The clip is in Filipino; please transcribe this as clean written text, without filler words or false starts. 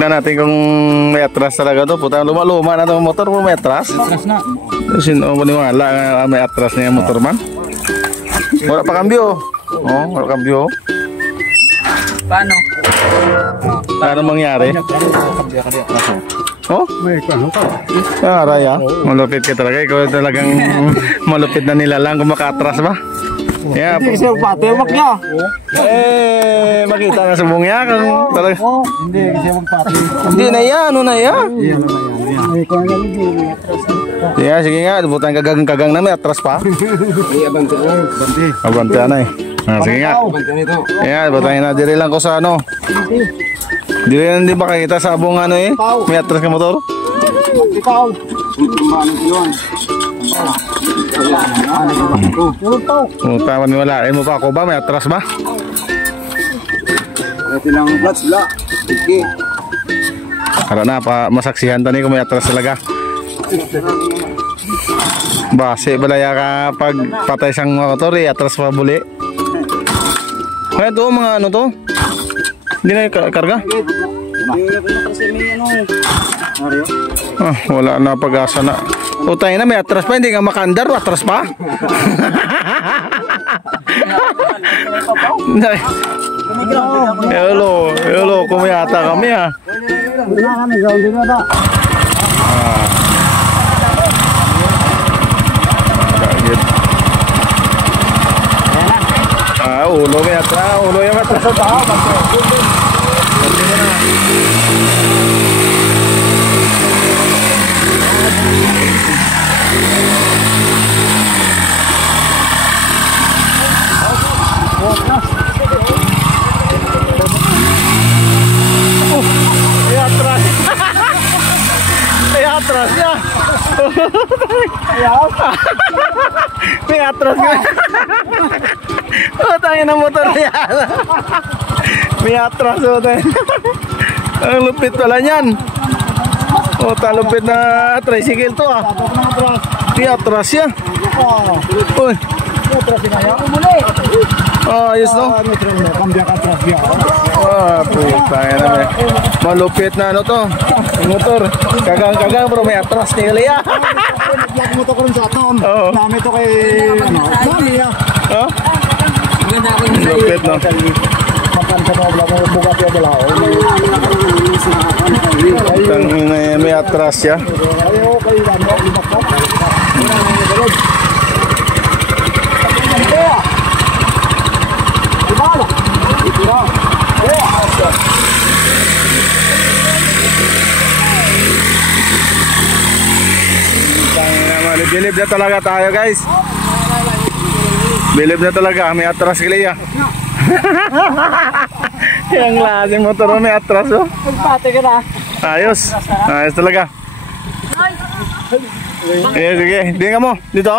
Tignan natin kung may atras talaga to. Puta, luma-luma na itong motor kung may atras. Atras na. Sino mo maniwala may atras na yung motor man? Wala pa kambyo. Oh, wala kambyo. Paano? Paano mangyari? Oh? May kano ka? Raya. Malupit ka talaga. Ikaw talagang malupit na nila lang kung maka-atras ba? Yeah. Hindi kasi magpatiwak niya. Makita na sa bungya kung talaga. Hindi kasi magpati. Hindi na yan, ano na yan? Yeah, sige nga, butan kagang na may atras pa. Abante ko, abante. Abante na eh. Sige nga. Abante nito. Yeah, butan na diri lang ko sa ano. Di ba kita sa abong ano eh? May atras ka motor? Ikaw. Tama niwalain mo pa ako ba? May atras ba? Ito lang flats bla. Okay. Para na pa masaksihan tani kung may atras talaga. Base balaya ka pag patay sang motor eh, atras pa buli. Kaya to mga ano to? Hindi na karga? Wala na pag-asa na. Utay na may atras pa, hindi ka makandar, atras pa. Hello, kumiyata kami ha. Ulo may atras, ulo yung atras sa tao. Atras niya. May atras niya. Tangin na motor niya. May atras. Ang lupit pala niyan. Talupit na tricycle to ah. May atras siya. Uy. Ayos no? Putangin na malupit na ano to motor, kagang bro, may atras ni Galia. Nag-vlog mo to ko rin sa aton. Dami to kay dami ya. Malupit no? Makan sa mga vlog mo, bugat yung balao. May atras siya. Ayaw kayo ano, limakot. Bilib na talaga tayo guys. Bilib na talaga, may atras kaya. Yang lasing motor may atras oh. Magpate ka na. Ayos talaga. Sige, di nga mo, dito.